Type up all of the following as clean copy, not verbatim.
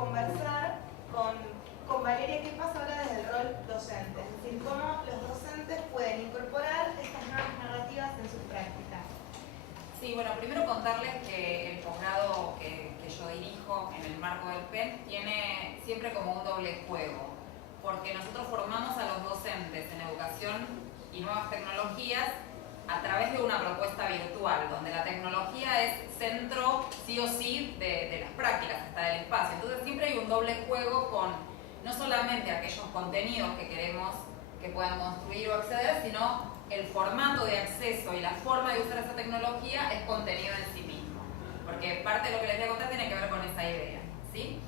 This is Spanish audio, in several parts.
conversar con Valeria qué pasa ahora desde el rol docente, es decir, cómo los docentes pueden incorporar estas nuevas narrativas en sus prácticas. Sí, bueno, primero contarles que el posgrado que yo dirijo en el marco del PEN tiene siempre como un doble juego, porque nosotros formamos a los docentes en educación y nuevas tecnologías a través de una propuesta virtual, donde la tecnología es centro sí o sí de las prácticas, hasta del espacio. Entonces siempre hay un doble juego con no solamente aquellos contenidos que queremos que puedan construir o acceder, sino el formato de acceso y la forma de usar esa tecnología es contenido en sí mismo. Porque parte de lo que les voy a contar tiene que ver con esa idea, ¿sí?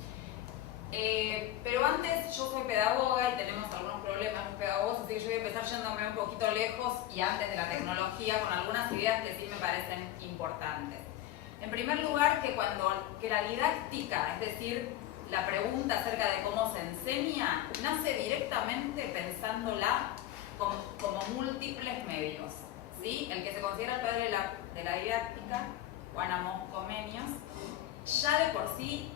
Pero antes, yo soy pedagoga y tenemos algunos problemas los pedagogos, así que yo voy a empezar yéndome un poquito lejos y antes de la tecnología con algunas ideas que sí me parecen importantes. En primer lugar, que la didáctica, es decir, la pregunta acerca de cómo se enseña, nace directamente pensándola como múltiples medios, ¿sí? El que se considera el padre de la didáctica, Juan Amos Comenius, ya de por sí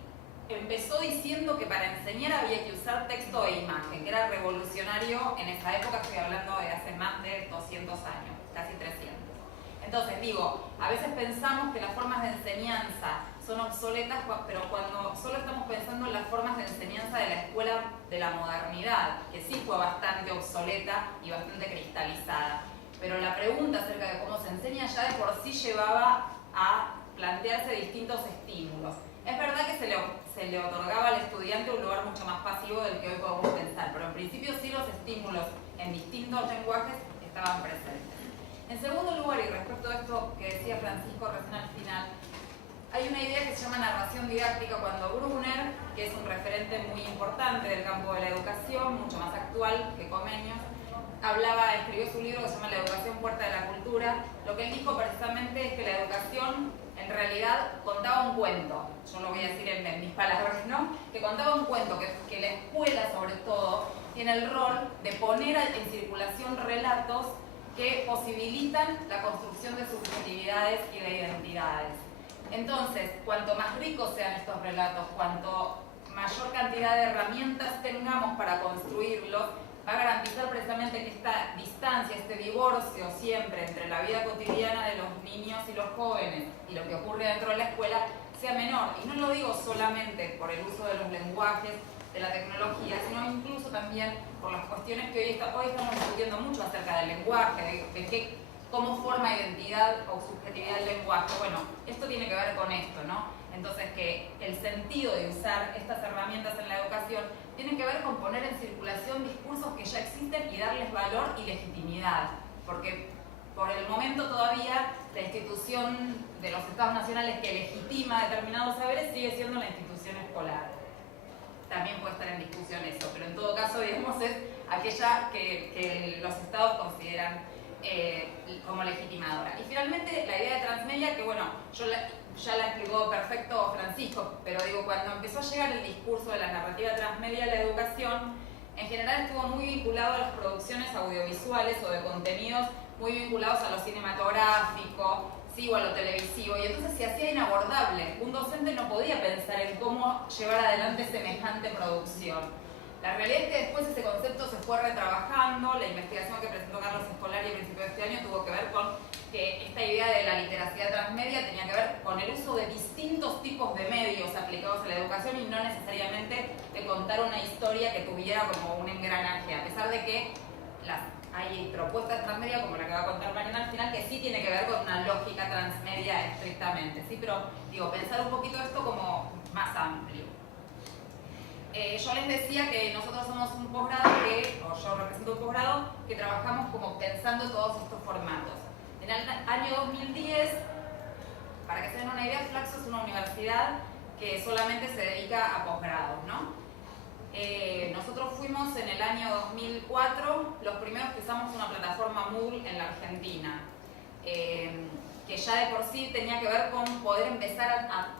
empezó diciendo que para enseñar había que usar texto e imagen, que era revolucionario en esa época, estoy hablando de hace más de 200 años, casi 300. Entonces digo, a veces pensamos que las formas de enseñanza son obsoletas, pero cuando solo estamos pensando en las formas de enseñanza de la escuela de la modernidad, que sí fue bastante obsoleta y bastante cristalizada. Pero la pregunta acerca de cómo se enseña ya de por sí llevaba a plantearse distintos estímulos. Es verdad que se le otorgaba al estudiante un lugar mucho más pasivo del que hoy podemos pensar, pero en principio sí los estímulos en distintos lenguajes estaban presentes. En segundo lugar, y respecto a esto que decía Francisco recién al final, hay una idea que se llama narración didáctica cuando Brunner, que es un referente muy importante del campo de la educación, mucho más actual que Comenius, escribió su libro que se llama La educación puerta de la cultura. Lo que él dijo precisamente es que la educación en realidad contaba un cuento, yo lo voy a decir en mis palabras, ¿no? Que contaba un cuento, que la escuela sobre todo tiene el rol de poner en circulación relatos que posibilitan la construcción de subjetividades y de identidades. Entonces, cuanto más ricos sean estos relatos, cuanto mayor cantidad de herramientas tengamos para construirlos, va a garantizar precisamente que esta distancia, este divorcio siempre entre la vida cotidiana de los niños y los jóvenes y lo que ocurre dentro de la escuela sea menor. Y no lo digo solamente por el uso de los lenguajes, de la tecnología, sino incluso también por las cuestiones que hoy estamos discutiendo mucho acerca del lenguaje, de cómo forma identidad o subjetividad el lenguaje. Bueno, esto tiene que ver con esto, ¿no? Entonces, que el sentido de usar estas herramientas en la educación tiene que ver con poner en circulación discursos que ya existen y darles valor y legitimidad. Porque por el momento todavía la institución de los Estados nacionales que legitima determinados saberes sigue siendo la institución escolar. También puede estar en discusión eso, pero en todo caso, digamos, es aquella que los estados consideran como legitimadora. Y finalmente, la idea de transmedia, que bueno, ya la explicó perfecto Francisco, pero digo, cuando empezó a llegar el discurso de la narrativa transmedia a la educación, en general estuvo muy vinculado a las producciones audiovisuales o de contenidos muy vinculados a lo cinematográfico, sí, o a lo televisivo, y entonces se hacía inabordable. Un docente no podía pensar en cómo llevar adelante semejante producción. La realidad es que después ese concepto se fue retrabajando. La investigación que presentó Carlos Escolari a principios de este año tuvo que ver con que esta idea de la literacidad transmedia tenía que ver con el uso de distintos tipos de medios aplicados a la educación y no necesariamente de contar una historia que tuviera como un engranaje, a pesar de que hay propuestas transmedia, como la que va a contar Mariana al final, que sí tiene que ver con una lógica transmedia estrictamente, ¿sí? Pero digo, pensar un poquito esto como más amplio. Yo les decía que nosotros somos un posgrado o yo represento un posgrado que trabajamos como pensando todos estos formatos. En el año 2010, para que se den una idea, Flaxo es una universidad que solamente se dedica a posgrados, ¿no? Nosotros fuimos en el año 2004 los primeros que usamos una plataforma Moodle en la Argentina, que ya de por sí tenía que ver con poder empezar a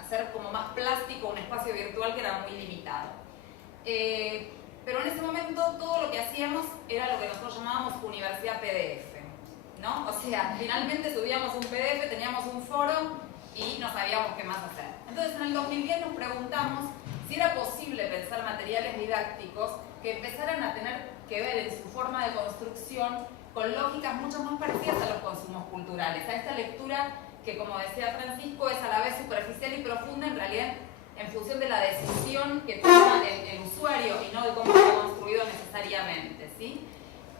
hacer como más plástico un espacio virtual que era muy limitado. Pero en ese momento todo lo que hacíamos era lo que nosotros llamábamos universidad PDF, ¿no? O sea, finalmente subíamos un PDF, teníamos un foro y no sabíamos qué más hacer. Entonces en el 2010 nos preguntamos si era posible pensar materiales didácticos que empezaran a tener que ver en su forma de construcción con lógicas mucho más parecidas a los consumos culturales, a esta lectura que, como decía Francisco, es a la vez superficial y profunda, en realidad en función de la decisión que toma el usuario y no de cómo está construido necesariamente, ¿sí?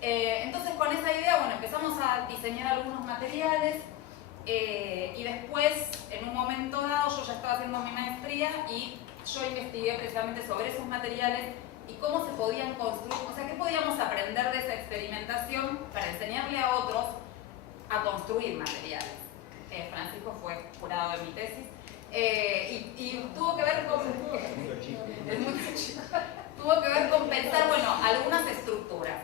Entonces, con esa idea, bueno, empezamos a diseñar algunos materiales y después, en un momento dado, yo ya estaba haciendo mi maestría y yo investigué precisamente sobre esos materiales y cómo se podían construir, o sea, qué podíamos aprender de esa experimentación para enseñarle a otros a construir materiales. Francisco fue jurado de mi tesis y tuvo que ver con tuvo que ver con pensar, bueno, algunas estructuras.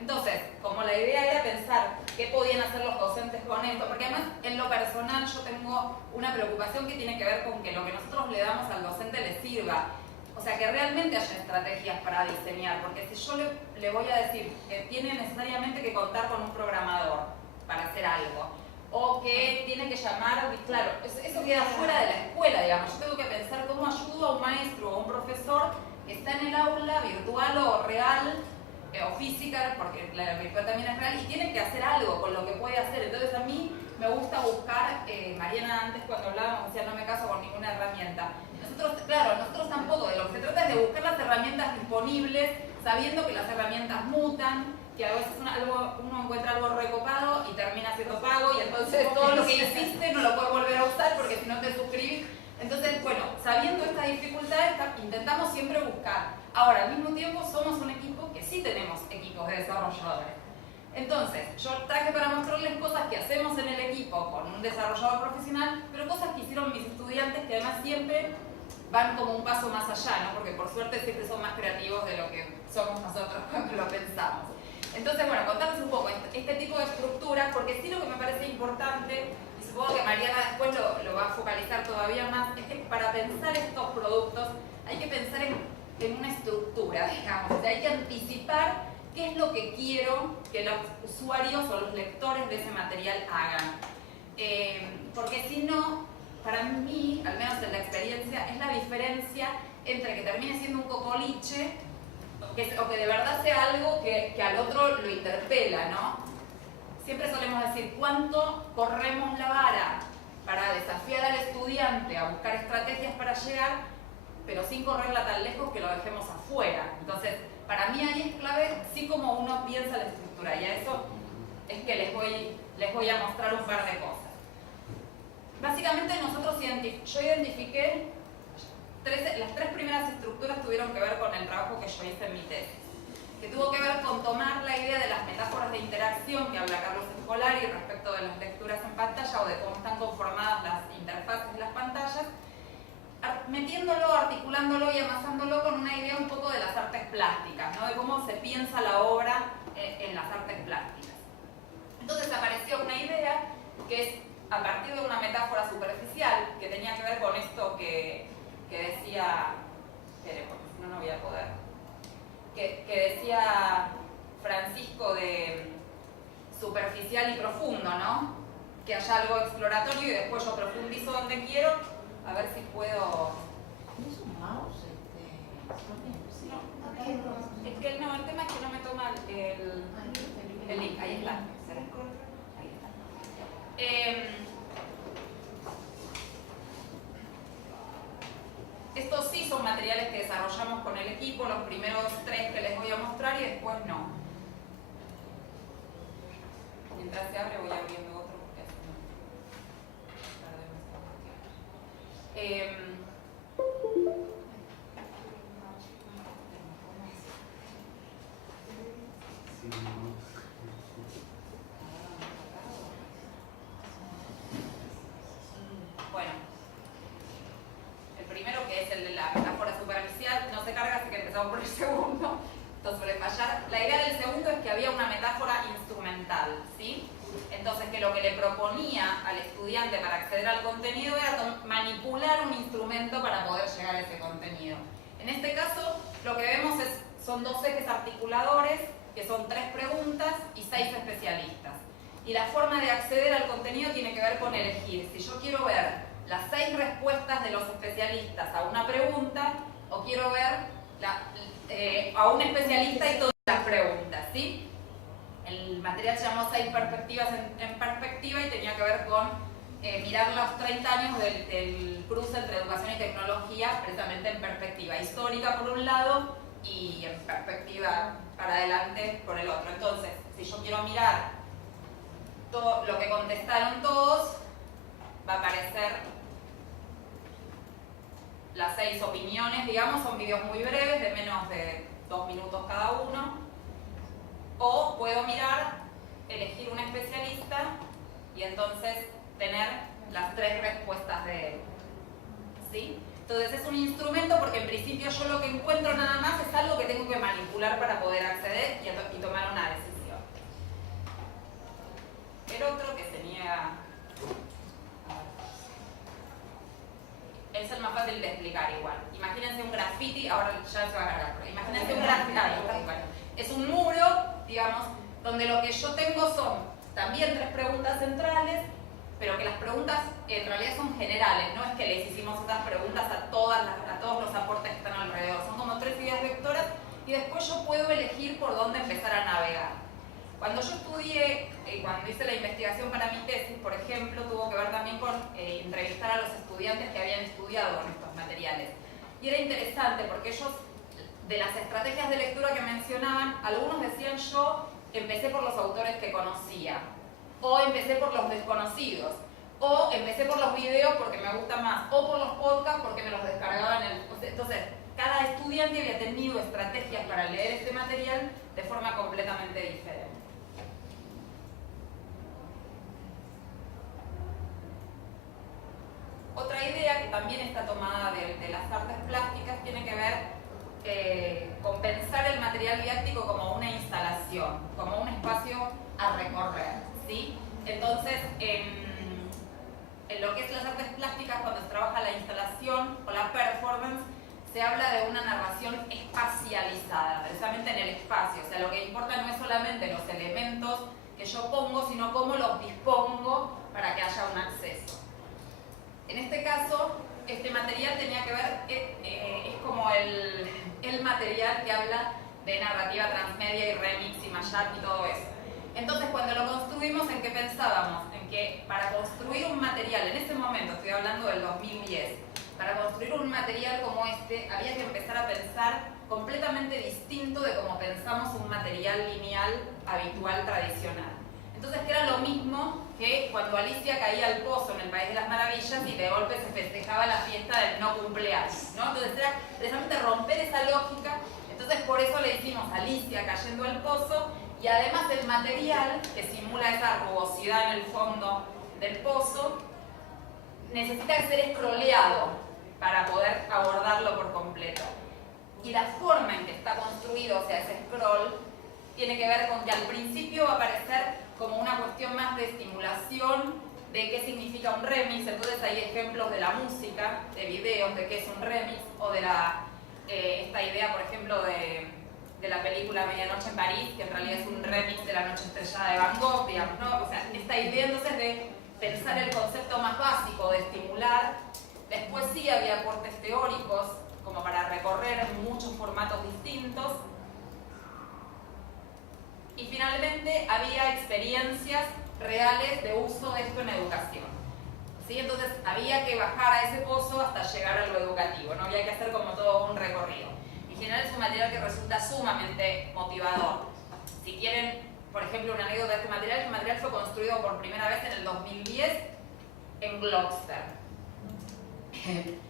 Entonces, como la idea era pensar qué podían hacer los docentes con esto, porque además en lo personal yo tengo una preocupación que tiene que ver con que lo que nosotros le damos al docente le sirva. O sea, que realmente haya estrategias para diseñar, porque si yo le voy a decir que tiene necesariamente que contar con un programador para hacer algo, o que tiene que llamar, claro, eso queda fuera de la escuela, digamos. Yo tengo que pensar cómo ayudo a un maestro o a un profesor que está en el aula, virtual o real, o física, porque la virtual también es real, y tiene que hacer algo con lo que puede hacer. Entonces a mí me gusta buscar, Mariana antes cuando hablábamos decía no me caso con ninguna herramienta. Nosotros tampoco, de lo que se trata es de buscar las herramientas disponibles, sabiendo que las herramientas mutan, que a veces uno encuentra algo recopado y termina siendo pago, y entonces todo lo que hiciste no lo puedes volver a usar porque si no te suscribís. Entonces, bueno, sabiendo esta dificultad, intentamos siempre buscar. Ahora, al mismo tiempo, somos un equipo que sí tenemos equipos de desarrolladores. Entonces, yo traje para mostrarles cosas que hacemos en el equipo con un desarrollador profesional, pero cosas que hicieron mis estudiantes que además siempre van como un paso más allá, ¿no? Porque por suerte siempre son más creativos de lo que somos nosotros cuando lo pensamos. Entonces, bueno, contarles un poco este tipo de estructuras, porque sí lo que me parece importante, y supongo que Mariana después lo va a focalizar todavía más, es que para pensar estos productos hay que pensar en una estructura, digamos, o sea, hay que anticipar qué es lo que quiero que los usuarios o los lectores de ese material hagan. Porque si no, para mí, al menos en la experiencia, es la diferencia entre que termine siendo un cocoliche o que de verdad sea algo que al otro lo interpela, ¿no? Siempre solemos decir, ¿cuánto corremos la vara para desafiar al estudiante a buscar estrategias para llegar, pero sin correrla tan lejos que lo dejemos afuera? Entonces, para mí ahí es clave, sí, como uno piensa la estructura, y a eso es que les voy a mostrar un par de cosas. Básicamente yo identifiqué, las tres primeras estructuras tuvieron que ver con el trabajo que yo hice en mi tesis, que tuvo que ver con tomar la idea de las metáforas de interacción que habla Carlos Escolari respecto de las lecturas en pantalla o de cómo están conformadas las interfaces de las pantallas, metiéndolo, articulándolo y amasándolo con una idea un poco de las artes plásticas, ¿no? De cómo se piensa la obra en las artes plásticas. Entonces apareció una idea que es a partir de una metáfora superficial que tenía que ver con esto que decía, espere, porque si no, no voy a poder, que decía Francisco de superficial y profundo, ¿no? Que haya algo exploratorio y después yo profundizo donde quiero, a ver si puedo... ¿Tienes un mouse? No, es que no, el tema es que no me toma el link, ahí está. Ahí está. Estos sí son materiales que desarrollamos con el equipo, los primeros 3 que les voy a mostrar y después no. Mientras se abre voy abriendo otro porque así no. Bueno, el primero, que es el de la metáfora superficial, no se carga, así que empezamos por el segundo. Esto suele fallar. La idea del segundo es que había una metáfora instrumental, ¿sí? Entonces, que lo que le proponía al estudiante para acceder al contenido era manipular un instrumento para poder llegar a ese contenido. En este caso, lo que vemos son 2 ejes articuladores, que son 3 preguntas y 6 especialistas. Y la forma de acceder al contenido tiene que ver con elegir. Si yo quiero ver las 6 respuestas de los especialistas a una pregunta, o quiero ver a un especialista y todas las preguntas, ¿sí? El material se llamó 6 perspectivas en perspectiva y tenía que ver con mirar los 30 años del cruce entre educación y tecnología, precisamente en perspectiva histórica por un lado y en perspectiva para adelante por el otro. Entonces, si yo quiero mirar todo lo que contestaron todos, va a aparecer las 6 opiniones, digamos, son videos muy breves, de menos de 2 minutos cada uno. O puedo mirar, elegir un especialista y entonces tener las 3 respuestas de él. ¿Sí? Entonces es un instrumento porque en principio yo lo que encuentro nada más es algo que tengo que manipular para poder acceder y tomar una decisión. El otro que se niega... Es el más fácil de explicar igual. Imagínense un graffiti, ahora ya se va a cargar, pero imagínense un graffiti, es un muro, digamos, donde lo que yo tengo son también 3 preguntas centrales, pero que las preguntas en realidad son generales, no es que les hicimos estas preguntas a todos los aportes que están alrededor, son como 3 ideas vectoras y después yo puedo elegir por dónde empezar a navegar. Cuando yo estudié, cuando hice la investigación para mi tesis, por ejemplo, tuvo que ver también con entrevistar a los estudiantes que habían estudiado con estos materiales. Y era interesante porque ellos, de las estrategias de lectura que mencionaban, algunos decían yo empecé por los autores que conocía, o empecé por los desconocidos, o empecé por los videos porque me gusta más, o por los podcasts porque me los descargaba en el... Entonces, cada estudiante había tenido estrategias para leer este material de forma completamente diferente. Otra idea que también está tomada de las artes plásticas tiene que ver con pensar el material didáctico como una instalación, como un espacio a recorrer, ¿sí? Entonces, en lo que es las artes plásticas, cuando se trabaja la instalación o la performance, se habla de una narración espacializada, precisamente en el espacio. O sea, lo que importa no es solamente los elementos que yo pongo, sino cómo los dispongo para que haya un acceso. En este caso, este material tenía que ver, es como el material que habla de narrativa transmedia y remix y mashup y todo eso. Entonces, cuando lo construimos, ¿en qué pensábamos? En que para construir un material, en ese momento, estoy hablando del 2010, para construir un material como este, había que empezar a pensar completamente distinto de cómo pensamos un material lineal habitual tradicional. Entonces, que era lo mismo que cuando Alicia caía al pozo en el País de las Maravillas y de golpe se festejaba la fiesta del no cumpleaños, ¿no? Entonces era precisamente romper esa lógica. Entonces por eso le hicimos Alicia cayendo al pozo y además el material que simula esa rugosidad en el fondo del pozo necesita ser scrolleado para poder abordarlo por completo. Y la forma en que está construido, o sea, ese scroll, tiene que ver con que al principio va a aparecer como una cuestión más de estimulación de qué significa un remix. Entonces hay ejemplos de la música, de videos, de qué es un remix, o de esta idea, por ejemplo, de la película Medianoche en París, que en realidad es un remix de La Noche Estrellada de Van Gogh, digamos, ¿no? O sea, esta idea entonces de pensar el concepto más básico, de estimular. Después sí había aportes teóricos, como para recorrer muchos formatos distintos. Y finalmente había experiencias reales de uso de esto en educación. ¿Sí? Entonces había que bajar a ese pozo hasta llegar a lo educativo, ¿no? Había que hacer como todo un recorrido. En general es un material que resulta sumamente motivador. Si quieren, por ejemplo, una anécdota de este material fue construido por primera vez en el 2010 en Gloucester.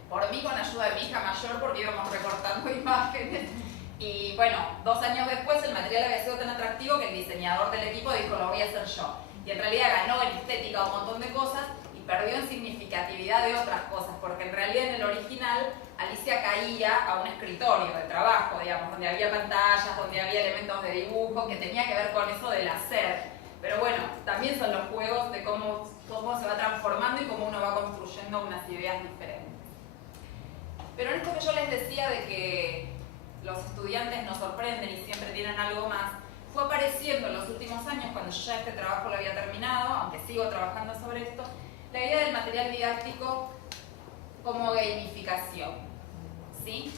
Por mí, con ayuda de mi hija mayor, porque íbamos recortando imágenes. Y bueno, 2 años después el material había sido tan atractivo que el diseñador del equipo dijo, lo voy a hacer yo. Y en realidad ganó en estética un montón de cosas y perdió en significatividad de otras cosas, porque en realidad en el original Alicia caía a un escritorio de trabajo, digamos, donde había pantallas, donde había elementos de dibujo, que tenía que ver con eso del hacer. Pero bueno, también son los juegos de cómo se va transformando y cómo uno va construyendo unas ideas diferentes. Pero en esto que yo les decía de que los estudiantes nos sorprenden y siempre tienen algo más, fue apareciendo en los últimos años, cuando yo ya este trabajo lo había terminado, aunque sigo trabajando sobre esto, la idea del material didáctico como gamificación, ¿sí?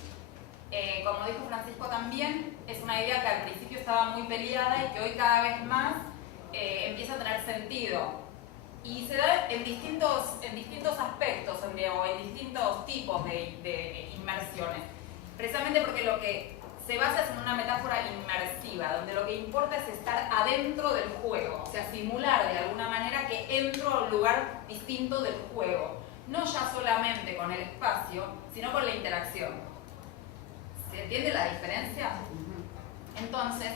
como dijo Francisco también, es una idea que al principio estaba muy peleada y que hoy cada vez más empieza a tener sentido. Y se da en distintos aspectos, o en distintos tipos de inmersiones. Precisamente porque lo que se basa es en una metáfora inmersiva, donde lo que importa es estar adentro del juego, o sea, simular de alguna manera que entro a un lugar distinto del juego. No ya solamente con el espacio, sino con la interacción. ¿Se entiende la diferencia? Entonces,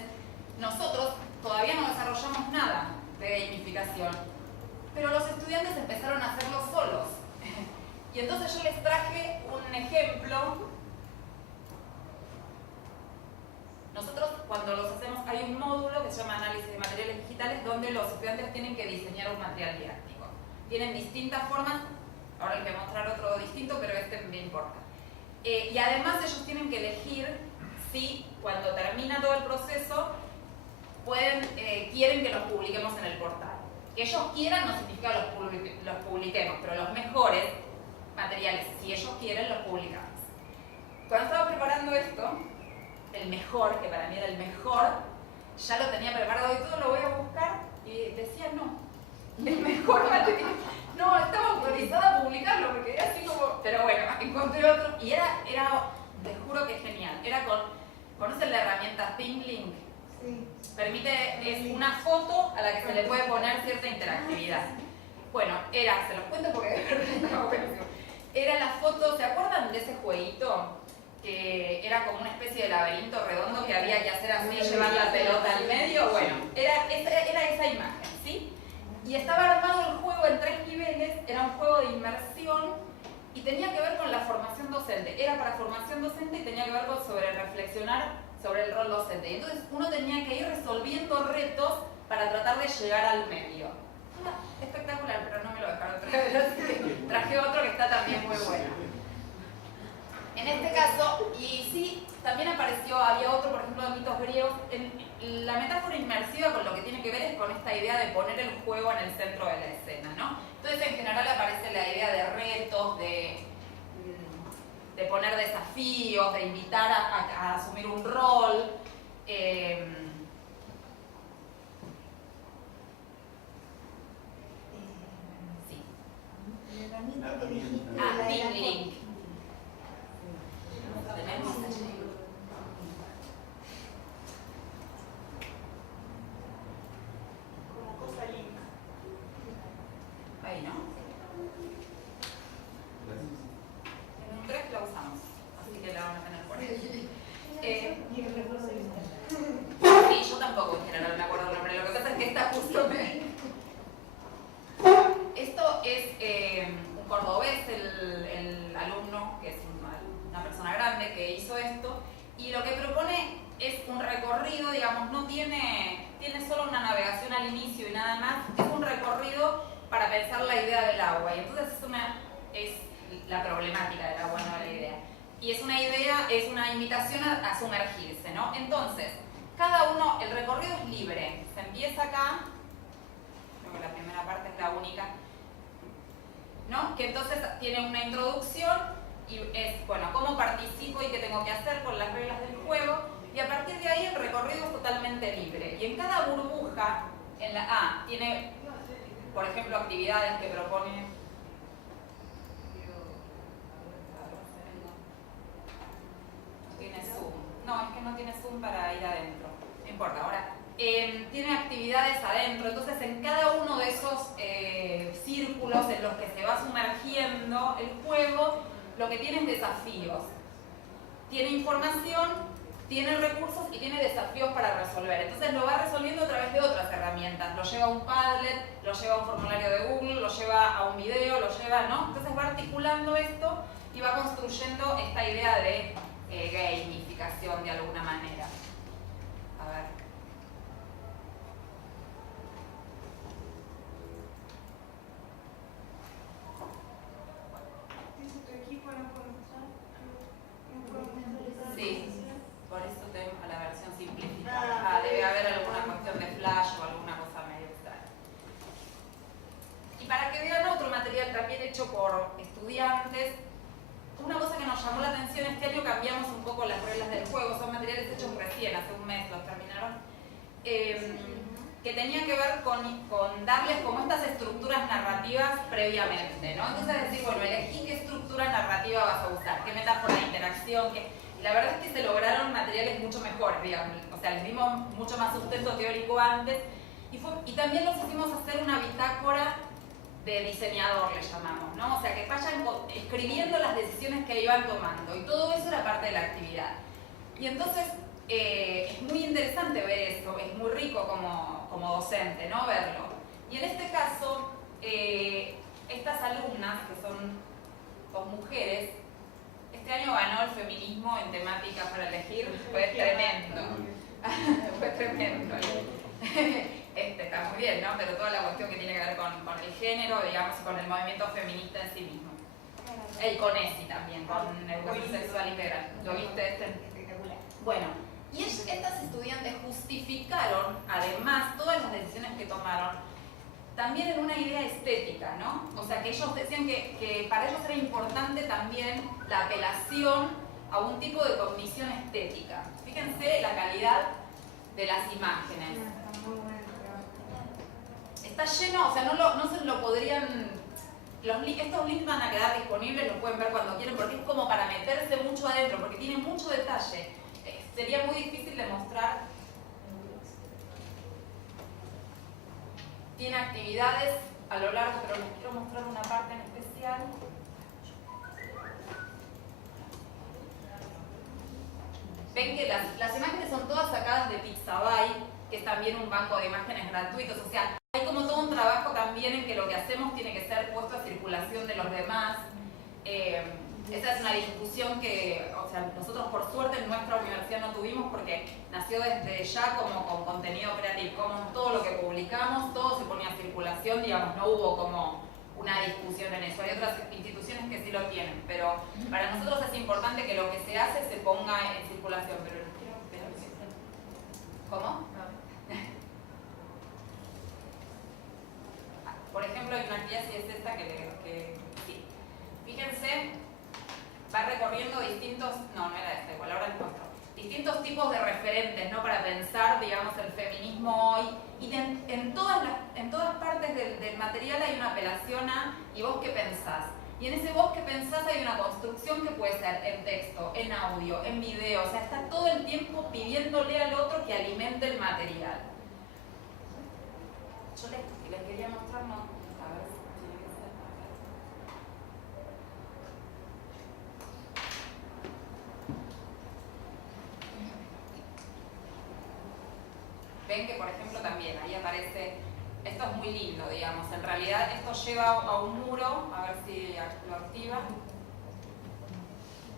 nosotros todavía no desarrollamos nada de gamificación, pero los estudiantes empezaron a hacerlo solos. Y entonces yo les traje un ejemplo. Nosotros cuando los hacemos, hay un módulo que se llama Análisis de Materiales Digitales, donde los estudiantes tienen que diseñar un material didáctico. Tienen distintas formas, ahora les voy a mostrar otro distinto, pero este me importa. Y además ellos tienen que elegir si cuando termina todo el proceso quieren que los publiquemos en el portal. Que ellos quieran no significa los publiquemos, pero los mejores materiales, si ellos quieren, los publicamos. Cuando estaba preparando esto, el mejor, que para mí era el mejor, ya lo tenía preparado y todo, lo voy a buscar y decía no. El mejor material. No, estaba autorizada a publicarlo, me quedé así como. Pero bueno, encontré otro y era te juro que es genial. Era ¿conocen la herramienta ThinkLink? Sí. Es una foto a la que se le puede poner cierta interactividad. Bueno, se los cuento porque de verdad estaba buenísimo. Era la foto, ¿se acuerdan de ese jueguito? Que era como una especie de laberinto redondo que había que hacer así, llevar la pelota al medio. Bueno, era esa imagen, ¿sí? Y estaba armado el juego en 3 niveles, era un juego de inmersión y tenía que ver con la formación docente. Era para formación docente y tenía que ver sobre reflexionar sobre el rol docente. Y entonces uno tenía que ir resolviendo retos para tratar de llegar al medio. Espectacular, pero no me lo dejaron traer, así que traje otro que está también muy bueno. En este caso, y sí, también había otro, por ejemplo, de mitos griegos. La metáfora inmersiva con lo que tiene que ver es con esta idea de poner el juego en el centro de la escena, ¿no? Entonces, en general aparece la idea de retos, de poner desafíos, de invitar a asumir un rol. Sí. ThinkLink. Tenemos allí. Como cosa linda. Ahí, ¿no? En un 3 la usamos, así que la van a tener por ahí. Sí, yo tampoco en general me acuerdo el nombre, lo que pasa es que esta justo Esto es un cordobés, el alumno, que es una persona grande que hizo esto, y lo que propone es un recorrido, digamos, no tiene solo una navegación al inicio y nada más, es un recorrido para pensar la idea del agua, y entonces es la problemática del agua, no la idea. Y es una invitación a sumergirse, ¿no? Entonces, cada uno, el recorrido es libre, se empieza acá, creo que la primera parte es la única, ¿no? Que entonces tiene una introducción y es, bueno, cómo participo y qué tengo que hacer con las reglas del juego, y a partir de ahí el recorrido es totalmente libre. Y en cada burbuja, en la A, tiene, por ejemplo, actividades que propone. Tiene zoom. No, es que no tiene zoom para ir adentro. No importa, ahora. Tiene actividades adentro, entonces en cada uno de esos círculos en los que se va sumergiendo el juego, lo que tiene es desafíos. Tiene información, tiene recursos y tiene desafíos para resolver. Entonces lo va resolviendo a través de otras herramientas. Lo lleva a un Padlet, lo lleva a un formulario de Google, lo lleva a un video, lo lleva, ¿no? Entonces va articulando esto y va construyendo esta idea de gamificación de alguna manera. A ver. Sí, por eso tengo a la versión simplificada. Debe haber alguna cuestión de flash o alguna cosa medio extraña. Y para que vean otro material también hecho por estudiantes, una cosa que nos llamó la atención, este año cambiamos un poco las reglas del juego, son materiales hechos recién, hace un mes los terminaron, que tenía que ver con darles como estas estructuras narrativas previamente, ¿no? Entonces decir, bueno, elegí qué estructura narrativa vas a usar, qué metáfora de interacción, y la verdad es que se lograron materiales mucho mejores, digamos, o sea, les dimos mucho más sustento teórico antes, y también los hicimos hacer una bitácora de diseñador, le llamamos, ¿no? O sea, que vayan escribiendo las decisiones que iban tomando, y todo eso era parte de la actividad. Y entonces, es muy interesante ver eso, es muy rico como docente, ¿no? Verlo. Y en este caso, estas alumnas, que son 2 mujeres, este año ganó el feminismo en temática para elegir, fue tremendo. Fue tremendo. Está muy bien, ¿no? Pero toda la cuestión que tiene que ver con el género, digamos, y con el movimiento feminista en sí mismo. Y con ESI también, con educación sexual integral. ¿Lo viste este? Espectacular. Bueno, y estas estudiantes justificaron, además, todas las decisiones que tomaron, también en una idea estética, ¿no? O sea, que ellos decían que para ellos era importante también la apelación a un tipo de cognición estética. Fíjense la calidad de las imágenes. Está lleno, o sea, no se lo podrían... estos links van a quedar disponibles, los pueden ver cuando quieren, porque es como para meterse mucho adentro, porque tiene mucho detalle. Sería muy difícil de mostrar. Tiene actividades a lo largo, pero les quiero mostrar una parte en especial. Ven que las imágenes son todas sacadas de Pixabay, que es también un banco de imágenes gratuitos. O sea, hay como todo un trabajo también en que lo que hacemos tiene que ser puesto a circulación de los demás. Esa es una discusión que, o sea, nosotros por suerte en nuestra universidad no tuvimos porque nació desde ya como con contenido creativo, como todo lo que publicamos, todo se ponía a circulación, digamos, no hubo como una discusión en eso. Hay otras instituciones que sí lo tienen, pero para nosotros es importante que lo que se hace se ponga en circulación. Pero ¿cómo? Por ejemplo, hay una actividad, si es esta, que sí. Fíjense, va recorriendo distintos, no era esta, igual ahora les muestro, distintos tipos de referentes, ¿no? Para pensar, digamos, el feminismo hoy. Y en todas partes del material hay una apelación a ¿y vos qué pensás? Y en ese vos qué pensás hay una construcción que puede ser en texto, en audio, en video, o sea, está todo el tiempo pidiéndole al otro que alimente el material. Yo les quería mostrar, no, a ver si tiene que ser. Ven que, por ejemplo, también ahí aparece, esto es muy lindo, digamos, en realidad esto lleva a un muro, a ver si lo activa.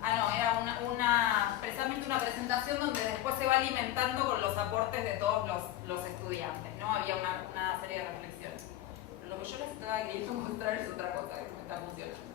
Ah, no, era precisamente una presentación donde después se va alimentando con los aportes de todos los estudiantes, ¿no? Había una serie de reflexiones. Pero lo que yo les estaba queriendo mostrar es otra cosa que me está funcionando.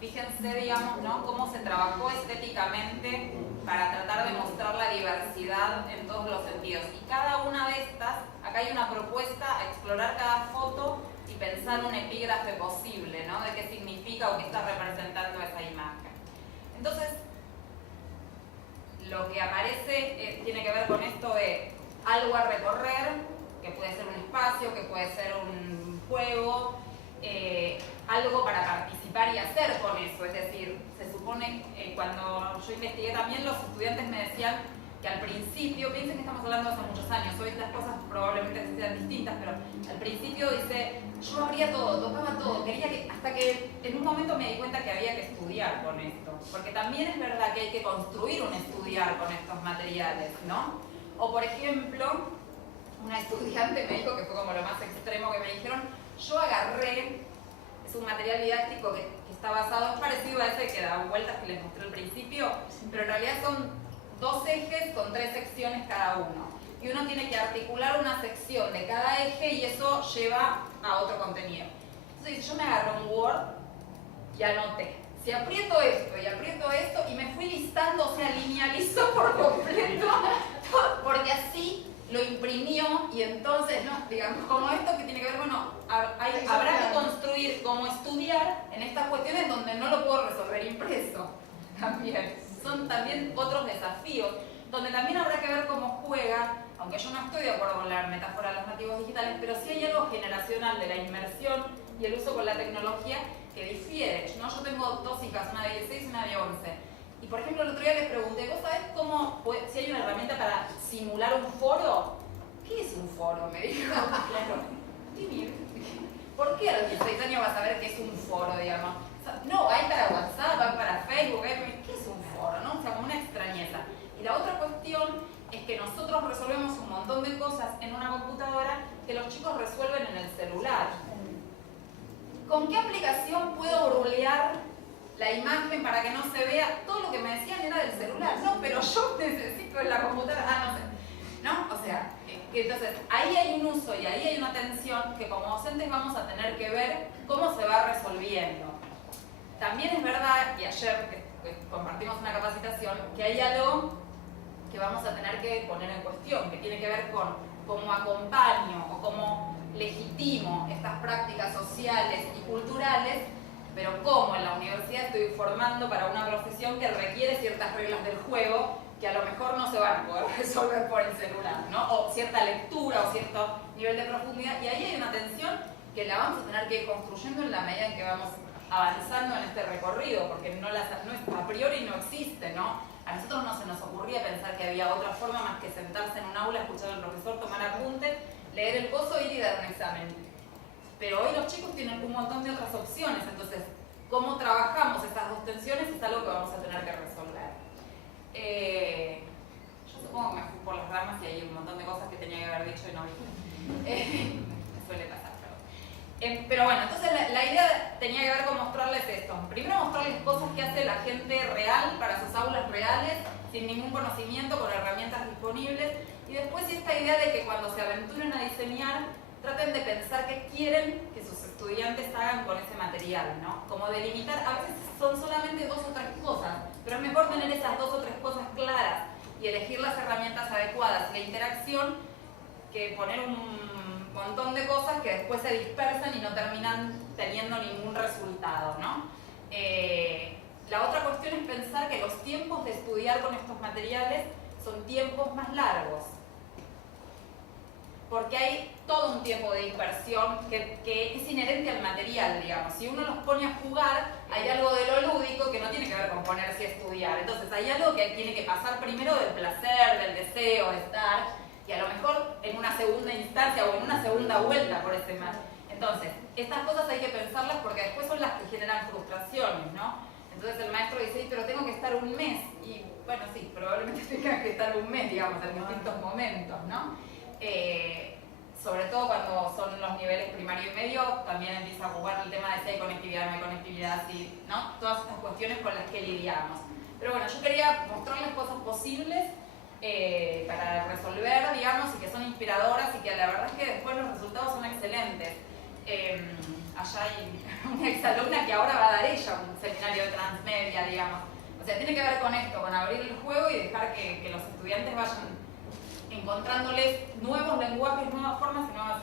Fíjense, digamos, ¿no? Cómo se trabajó estéticamente para tratar de mostrar la diversidad en todos los sentidos. Y cada una de estas, acá hay una propuesta a explorar cada foto y pensar un epígrafe posible, ¿no? De qué significa o qué está representando esa imagen. Entonces, lo que aparece tiene que ver con esto de algo a recorrer, que puede ser un espacio, que puede ser un juego, algo para participar y hacer con eso. Es decir, se supone, cuando yo investigué también, los estudiantes me decían que al principio, piensen que estamos hablando de hace muchos años, hoy las cosas probablemente sean distintas, pero al principio dice, yo abría todo, tocaba todo, quería que, hasta que en un momento me di cuenta que había que estudiar con esto, porque también es verdad que hay que construir un estudiar con estos materiales, ¿no? O por ejemplo, una estudiante me dijo, que fue como lo más extremo que me dijeron, yo agarré, es un material didáctico que está basado, es parecido a ese que da vueltas que les mostré al principio, pero en realidad son 2 ejes con 3 secciones cada uno. Y uno tiene que articular una sección de cada eje y eso lleva a otro contenido. Entonces yo me agarré un Word y anoté. Si aprieto esto y me fui listando, o sea, linealizó por completo, porque así lo imprimió y entonces, ¿no? Digamos, como esto que tiene que ver, bueno, habrá que construir cómo estudiar en estas cuestiones donde no lo puedo resolver impreso. También. Son también otros desafíos, donde también habrá que ver cómo juega, aunque yo no estoy de acuerdo con la metáfora de los nativos digitales, pero sí hay algo generacional de la inmersión y el uso con la tecnología que difiere, ¿no? Yo tengo dos hijas, una de 16 y una de 11. Y por ejemplo, el otro día les pregunté, ¿vos sabés cómo, si hay una herramienta para simular un foro? ¿Qué es un foro? Me dijo. Claro. ¿Por qué a los 16 años vas a ver qué es un foro, digamos? O sea, no, hay para WhatsApp, hay para Facebook, ¿qué es un foro? ¿No? O sea, como una extrañeza. Y la otra cuestión es que nosotros resolvemos un montón de cosas en una computadora que los chicos resuelven en el celular. ¿Con qué aplicación puedo brulear la imagen para que no se vea? Todo lo que me decían era del celular. No, pero yo necesito en la computadora. No sé. ¿No? O sea, entonces ahí hay un uso y ahí hay una tensión que como docentes vamos a tener que ver cómo se va resolviendo. También es verdad, y ayer que compartimos una capacitación, que hay algo que vamos a tener que poner en cuestión, que tiene que ver con cómo acompaño o cómo legitimo estas prácticas sociales y culturales, pero cómo en la universidad estoy formando para una profesión que requiere ciertas reglas del juego que a lo mejor no se van a poder resolver por el celular, ¿no? O cierta lectura o cierto nivel de profundidad, y ahí hay una tensión que la vamos a tener que ir construyendo en la medida en que vamos avanzando en este recorrido, porque no a priori no existe, ¿no? A nosotros no se nos ocurría pensar que había otra forma más que sentarse en un aula, escuchar al profesor, tomar apuntes, leer el coso, ir y dar un examen. Pero hoy los chicos tienen un montón de otras opciones, entonces cómo trabajamos esas dos tensiones es algo que vamos a tener que resolver. Yo supongo que me fui por las ramas y hay un montón de cosas que tenía que haber dicho y no dije. Me suele pasar, pero bueno, entonces la idea tenía que ver con mostrarles esto. Primero mostrarles cosas que hace la gente real para sus aulas reales, sin ningún conocimiento, con herramientas disponibles. Y después esta idea de que cuando se aventuren a diseñar, traten de pensar qué quieren que sus estudiantes hagan con ese material, ¿no? Como delimitar, a veces son solamente 2 o 3 cosas, pero es mejor tener esas 2 o 3 cosas claras y elegir las herramientas adecuadas, la interacción, que poner un montón de cosas que después se dispersan y no terminan teniendo ningún resultado, ¿no? La otra cuestión es pensar que los tiempos de estudiar con estos materiales son tiempos más largos, porque hay todo un tiempo de dispersión que es inherente al material, digamos. Si uno los pone a jugar, hay algo de lo lúdico que no tiene que ver con ponerse a estudiar. Entonces hay algo que tiene que pasar primero del placer, del deseo de estar, y a lo mejor en una segunda instancia o en una segunda vuelta por ese mal. Entonces, estas cosas hay que pensarlas porque después son las que generan frustraciones, ¿no? Entonces el maestro dice, pero tengo que estar un mes. Y bueno, sí, probablemente tengas que estar un mes, digamos, en distintos momentos, ¿no? Sobre todo cuando son los niveles primario y medio, también empieza a jugar el tema de si hay conectividad, no hay conectividad, si, ¿no? Todas estas cuestiones con las que lidiamos. Pero bueno, yo quería mostrarles cosas posibles para resolver, digamos, y que son inspiradoras y que la verdad es que después los resultados son excelentes. Allá hay una exalumna que ahora va a dar ella un seminario de transmedia, digamos. O sea, tiene que ver con esto, con abrir el juego y dejar que los estudiantes vayan encontrándoles nuevos lenguajes, nuevas formas y nuevas